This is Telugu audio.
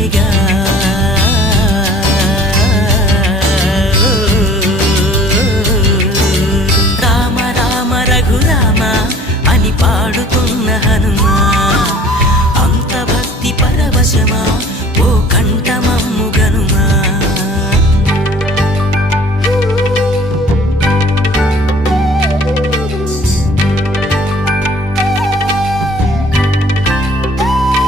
హాయిగా రామ అని పాడుతున్న హనుమా అంత భక్తి పరవశమా